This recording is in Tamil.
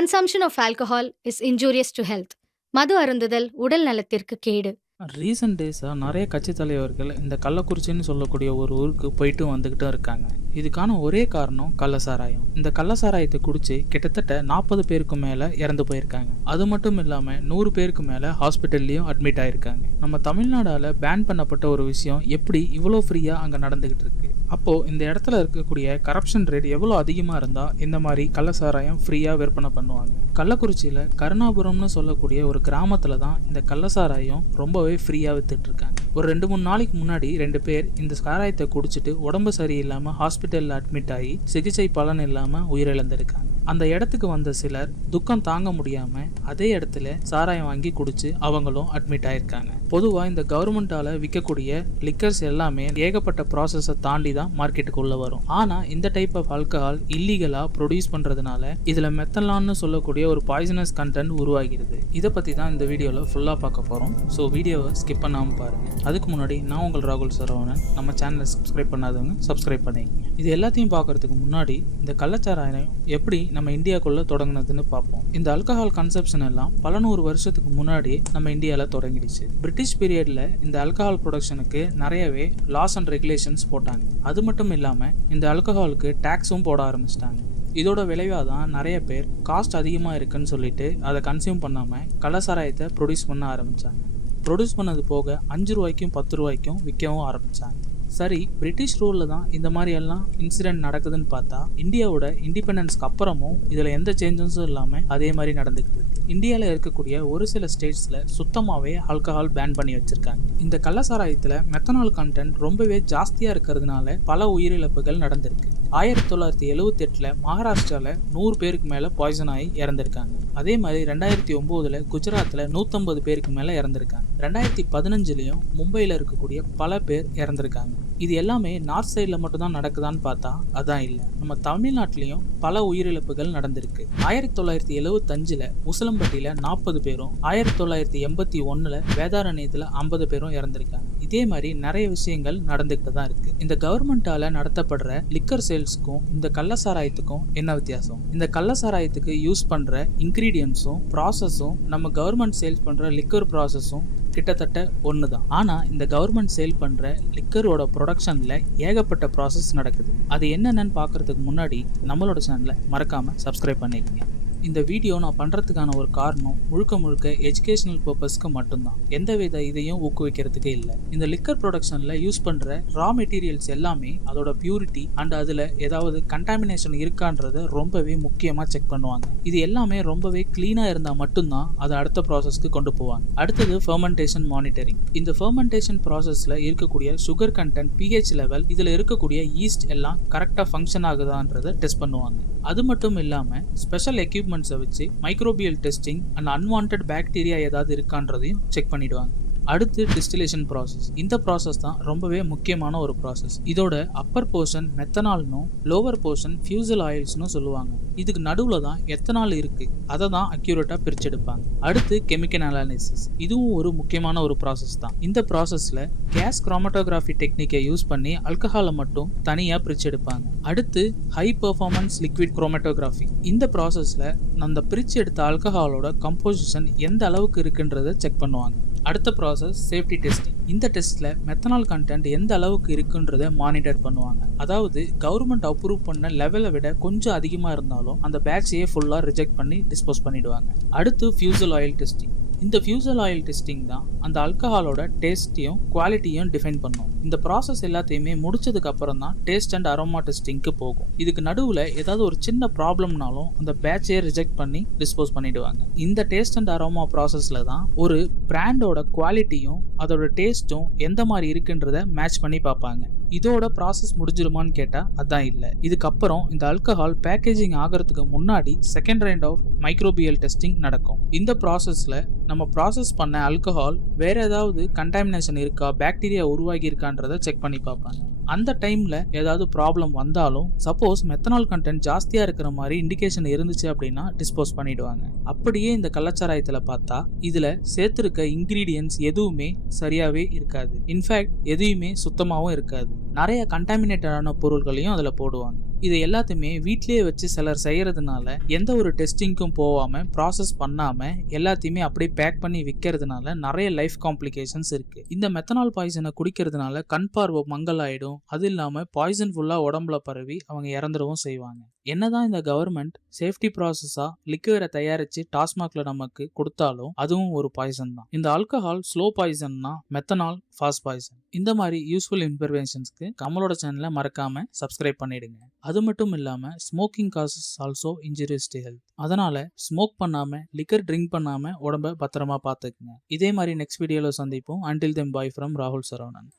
Consumption of alcohol is injurious to health மது அருந்துதல் உடல் நலத்திற்கு கேடு. ரீசன்ட் டேஸாக நிறைய கட்சி தலைவர்கள் இந்த கள்ளக்குறிச்சின்னு சொல்லக்கூடிய ஒரு ஊருக்கு போயிட்டு வந்துக்கிட்டும் இருக்காங்க. இதுக்கான ஒரே காரணம் கள்ளசாராயம். இந்த கள்ளசாராயத்தை குடிச்சு கிட்டத்தட்ட நாற்பது பேருக்கு மேலே இறந்து போயிருக்காங்க. அது மட்டும் இல்லாமல் நூறு பேருக்கு மேலே ஹாஸ்பிட்டல்லையும் அட்மிட் ஆயிருக்காங்க. நம்ம தமிழ்நாடால் பேன் பண்ணப்பட்ட ஒரு விஷயம் எப்படி இவ்வளோ ஃப்ரீயாக அங்கே நடந்துகிட்டு இருக்கு? அப்போது இந்த இடத்துல இருக்கக்கூடிய கரப்ஷன் ரேட் எவ்வளோ அதிகமாக இருந்தால் இந்த மாதிரி கள்ளசாராயம் ஃப்ரீயாக விற்பனை பண்ணுவாங்க. கள்ளக்குறிச்சியில் கருணாபுரம்னு சொல்லக்கூடிய ஒரு கிராமத்தில் தான் இந்த கள்ளசாராயம் ரொம்பவே ஃப்ரீயாக வித்துட்ருக்காங்க ஒரு ரெண்டு மூணு நாளைக்கு முன்னாடி ரெண்டு பேர் இந்த காராயத்தை குடிச்சிட்டு உடம்பு சரியில்லாமல் ஹாஸ்பிட்டலில் அட்மிட் ஆகி சிகிச்சை பலன் இல்லாமல் உயிரிழந்திருக்காங்க. அந்த இடத்துக்கு வந்த சிலர் துக்கம் தாங்க முடியாமல் அதே இடத்துல சாராயம் வாங்கி குடிச்சு அவங்களும் அட்மிட் ஆயிருக்காங்க. பொதுவாக இந்த கவர்மெண்ட்டால் விற்கக்கூடிய லிக்கர்ஸ் எல்லாமே ஏகப்பட்ட ப்ராசஸை தாண்டி தான் மார்க்கெட்டுக்குள்ளே வரும். ஆனால் இந்த டைப் ஆஃப் ஆல்கஹால் இல்லீகலாக ப்ரொடியூஸ் பண்ணுறதுனால இதில் மெத்தலான்னு சொல்லக்கூடிய ஒரு பாய்சனஸ் கண்டென்ட் உருவாகிறது. இதை பற்றி தான் இந்த வீடியோவில் ஃபுல்லாக பார்க்க போகிறோம் ஸோ வீடியோவை ஸ்கிப் பண்ணாமல் பாருங்கள் அதுக்கு முன்னாடி நான் உங்கள் ராகுல் சரவணன். நம்ம சேனலை சப்ஸ்கிரைப் பண்ணாதவங்க சப்ஸ்கிரைப் பண்ணிக்கங்க. இது எல்லாத்தையும் பார்க்கறதுக்கு முன்னாடி இந்த கள்ளச்சாராயம் எப்படி நம்ம இந்தியாக்குள்ளே தொடங்குனதுன்னு பார்ப்போம். இந்த ஆல்கஹால் கன்சப்ஷன் எல்லாம் பல நூறு வருஷத்துக்கு முன்னாடி நம்ம இந்தியாவில் தொடங்கிடுச்சு. பிரிட்டிஷ் பீரியடில் இந்த ஆல்கஹால் ப்ரொடக்ஷனுக்கு நிறையவே லாஸ் அண்ட் ரெகுலேஷன்ஸ் போட்டாங்க. அது மட்டும் இல்லாமல் இந்த ஆல்கஹாலுக்கு டேக்ஸும் போட ஆரம்பிச்சிட்டாங்க. இதோட விளைவாக தான் நிறைய பேர் காஸ்ட் அதிகமாக இருக்குன்னு சொல்லிட்டு அதை கன்சியூம் பண்ணாமல் கள்ளசாராயத்தை ப்ரொடியூஸ் பண்ண ஆரம்பித்தாங்க ப்ரொடியூஸ் பண்ணது போக அஞ்சு ரூபாய்க்கும் பத்து ரூபாய்க்கும் விற்கவும் ஆரம்பித்தாங்க சரி பிரிட்டிஷ் ரூலில் தான் இந்த மாதிரி எல்லாம் இன்சிடென்ட் நடக்குதுன்னு பார்த்தா இந்தியாவோட இண்டிபெண்டன்ஸ்க்கு அப்புறமும் இதில் எந்த சேஞ்சஸும் இல்லாமல் அதே மாதிரி நடந்துக்கிட்டு இருக்கு. இந்தியாவில் இருக்கக்கூடிய ஒரு சில ஸ்டேட்ஸில் சுத்தமாகவே ஆல்கஹால் பேன் பண்ணி வச்சுருக்காங்க. இந்த கள்ளசாராயத்தில் மெத்தனால் கண்டென்ட் ரொம்பவே ஜாஸ்தியாக இருக்கிறதுனால பல உயிரிழப்புகள் நடந்திருக்கு. ஆயிரத்தி தொள்ளாயிரத்தி எழுவத்தி எட்டில் மகாராஷ்டிராவில் நூறு பேருக்கு மேலே பாய்சன் ஆகி இறந்துருக்காங்க. அதே மாதிரி ரெண்டாயிரத்தி ஒம்போதில் குஜராத்தில் நூற்றம்பது பேருக்கு மேலே இறந்துருக்காங்க. ரெண்டாயிரத்தி பதினஞ்சுலேயும் மும்பையில் இருக்கக்கூடிய பல பேர் இறந்துருக்காங்க. இது எல்லாமே நார்த் சைடில் மட்டும்தான் நடக்குதான்னு பார்த்தா அதான் இல்லை. நம்ம தமிழ்நாட்டிலையும் பல உயிரிழப்புகள் நடந்திருக்கு. ஆயிரத்தி தொள்ளாயிரத்தி எழுவத்தஞ்சில் முசலம்பட்டியில் நாற்பது பேரும் ஆயிரத்தி தொள்ளாயிரத்தி எண்பத்தி ஒன்றில் வேதாரண்யத்தில் ஐம்பது பேரும் இறந்திருக்காங்க. இதே மாதிரி நிறைய விஷயங்கள் நடந்துக்கிட்டு தான் இருக்கு. இந்த கவர்மெண்டால நடத்தப்படுற லிக்கர் சேல்ஸ்க்கும் இந்த கள்ளசாராயத்துக்கும் என்ன வித்தியாசம்? இந்த கள்ளசாராயத்துக்கு யூஸ் பண்ணுற இன்க்ரீடியன்ஸும் ப்ராசஸும் நம்ம கவர்மெண்ட் சேல்ஸ் பண்ணுற லிக்கர் ப்ராசஸும் கிட்டத்தட்ட ஒன்று தான் ஆனால் இந்த கவர்மெண்ட் சேல் பண்ணுற லிக்கரோட ப்ரொடக்ஷனில் ஏகப்பட்ட ப்ராசஸ் நடக்குது. அது என்னென்னு பார்க்குறதுக்கு முன்னாடி நம்மளோட சேனலை மறக்காமல் சப்ஸ்கிரைப் பண்ணிக்கங்க இந்த வீடியோ நான் பண்ணுறதுக்கான ஒரு காரணம் முழுக்க முழுக்க எஜுகேஷனல் பர்பஸ்க்கு மட்டும்தான். எந்த வித இதையும் ஊக்குவிக்கிறதுக்கு இல்லை. இந்த லிக்கர் ப்ரொடக்ஷனில் யூஸ் பண்ணுற ரா மெட்டீரியல்ஸ் எல்லாமே அதோட பியூரிட்டி அண்ட் அதில் ஏதாவது கண்டாமினேஷன் இருக்கான்றத ரொம்பவே முக்கியமாக செக் பண்ணுவாங்க. இது எல்லாமே ரொம்பவே க்ளீனாக இருந்தால் மட்டும்தான் அதை அடுத்த ப்ராசஸ்க்கு கொண்டு போவாங்க. அடுத்தது ஃபர்மெண்டேஷன் மானிட்டரிங் இந்த ஃபர்மெண்டேஷன் ப்ராசஸில் இருக்கக்கூடிய சுகர் கண்டென்ட் பிஹெச் லெவல் இதில் இருக்கக்கூடிய ஈஸ்ட் எல்லாம் கரெக்டாக ஃபங்க்ஷன் ஆகுதான்றதை டெஸ்ட் பண்ணுவாங்க. அது மட்டும் இல்லாமல் ஸ்பெஷல் எக்யூப்மெண்ட்ஸை வச்சு microbial testing and unwanted bacteria ஏதாவது இருக்கான்றதையும் செக் பண்ணிடுவாங்க. அடுத்து டிஸ்டிலேஷன் ப்ராசஸ் இந்த ப்ராசஸ் தான் ரொம்பவே முக்கியமான ஒரு ப்ராசஸ் இதோட அப்பர் போர்ஷன் மெத்தனால்னும் லோவர் போர்ஷன் ஃபியூசல் ஆயில்ஸ்னு சொல்லுவாங்க. இதுக்கு நடுவில் தான் எத்தனால் இருக்கு. அதை தான் அக்யூரேட்டாக பிரிச்செடுப்பாங்க. அடுத்து கெமிக்கல் அனாலிசிஸ் இதுவும் ஒரு முக்கியமான ஒரு ப்ராசஸ் தான். இந்த ப்ராசஸில் கேஸ் குரோமட்டோகிராஃபி டெக்னிக்கை யூஸ் பண்ணி அல்கஹாலை மட்டும் தனியாக பிரிச்செடுப்பாங்க. அடுத்து ஹை பெர்ஃபார்மன்ஸ் லிக்விட் குரோமட்டோகிராஃபி இந்த ப்ராசஸில் அந்த பிரித்து எடுத்த ஆல்கஹாலோட கம்போசிஷன் எந்த அளவுக்கு இருக்குன்றதை செக் பண்ணுவாங்க. அடுத்த ப்ராசஸ் சேஃப்டி டெஸ்டிங் இந்த டெஸ்ட்டில் மெத்தனால் கண்டென்ட் எந்த அளவுக்கு இருக்குன்றதை மானிட்டர் பண்ணுவாங்க. அதாவது கவர்மெண்ட் அப்ரூவ் பண்ண லெவலை விட கொஞ்சம் அதிகமாக இருந்தாலும் அந்த பேட்சையே ஃபுல்லாக ரிஜெக்ட் பண்ணி டிஸ்போஸ் பண்ணிடுவாங்க. அடுத்து ஃபியூசல் ஆயில் டெஸ்டிங் இந்த ஃபியூசல் ஆயில் டெஸ்டிங் தான் அந்த ஆல்கஹாலோட டேஸ்ட்டையும் குவாலிட்டியும் டிஃபைன் பண்ணும். இந்த ப்ராசஸ் எல்லாத்தையுமே முடிச்சதுக்கு அப்புறம் தான் டேஸ்ட் அண்ட் அரோமா டெஸ்டிங்க்கு போகும். இதுக்கு நடுவில் ஏதாவது ஒரு சின்ன ப்ராப்ளம்னாலும் அந்த பேட்சையே ரிஜெக்ட் பண்ணி டிஸ்போஸ் பண்ணிடுவாங்க. இந்த டேஸ்ட் அண்ட் அரோமா ப்ராசஸில் தான் ஒரு பிராண்டோட குவாலிட்டியும் அதோட டேஸ்ட்டும் எந்த மாதிரி இருக்குன்றத மேட்ச் பண்ணி பார்ப்பாங்க. இதோட ப்ராசஸ் முடிஞ்சிருமான்னு கேட்டால் அதான் இல்லை. இதுக்கப்புறம் இந்த ஆல்கஹால் பேக்கேஜிங் ஆகிறதுக்கு முன்னாடி second round of microbial testing நடக்கும். இந்த ப்ராசஸில் நம்ம ப்ராசஸ் பண்ண ஆல்கஹால் வேற ஏதாவது கண்டாமினேஷன் இருக்கா பாக்டீரியா உருவாகி இருக்கான்றதை செக் பண்ணி பார்ப்பாங்க அந்த டைமில் ஏதாவது ப்ராப்ளம் வந்தாலும் சப்போஸ் மெத்தனால் கண்டென்ட் ஜாஸ்தியாக இருக்கிற மாதிரி இண்டிகேஷன் இருந்துச்சு அப்படின்னா டிஸ்போஸ் பண்ணிடுவாங்க. அப்படியே இந்த கள்ளச்சாராயத்தில் பார்த்தா இதில் சேர்த்துருக்க இன்க்ரீடியன்ஸ் எதுவுமே சரியாகவே இருக்காது. இன்ஃபேக்ட் எதுவுமே சுத்தமாகவும் இருக்காது. நிறைய கண்டாமினேட்டடான பொருட்களையும் அதில் போடுவாங்க. இது எல்லாத்தையுமே வீட்லேயே வச்சு சிலர் செய்கிறதுனால எந்த ஒரு டெஸ்டிங்க்கும் போகாமல் ப்ராசஸ் பண்ணாமல் எல்லாத்தையுமே அப்படியே பேக் பண்ணி விற்கிறதுனால நிறைய லைஃப் காம்ப்ளிகேஷன்ஸ் இருக்குது இந்த மெத்தனால் பாய்சனை குடிக்கிறதுனால கண் பார்வை மங்கலாயிடும். அது இல்லாமல் பாய்சன் ஃபுல்லாக உடம்புல பரவி அவங்க இறந்துடவும் செய்வாங்க. என்னதான் இந்த கவர்மெண்ட் சேஃப்டி ப்ராசஸா லிக்வரை தயாரிச்சு டாஸ்மாக்ல நமக்கு கொடுத்தாலும் அதுவும் ஒரு பாய்சன் தான். இந்த ஆல்கஹால் ஸ்லோ பாய்சன்னா மெத்தனால் ஃபாஸ்ட் பாய்சன் இந்த மாதிரி யூஸ்ஃபுல் இன்ஃபர்மேஷன்ஸ்க்கு கமலோட சேனலை மறக்காம சப்ஸ்கிரைப் பண்ணிடுங்க. அது மட்டும் இல்லாம smoking causes also injurious to health அதனால ஸ்மோக் பண்ணாம லிக்கர் ட்ரிங்க் பண்ணாம உடம்ப பத்திரமா பார்த்துக்குங்க. இதே மாதிரி நெக்ஸ்ட் வீடியோவில் சந்திப்போம். அன்டில் தெம் பாய் ஃப்ரம் ராகுல் சரவணன்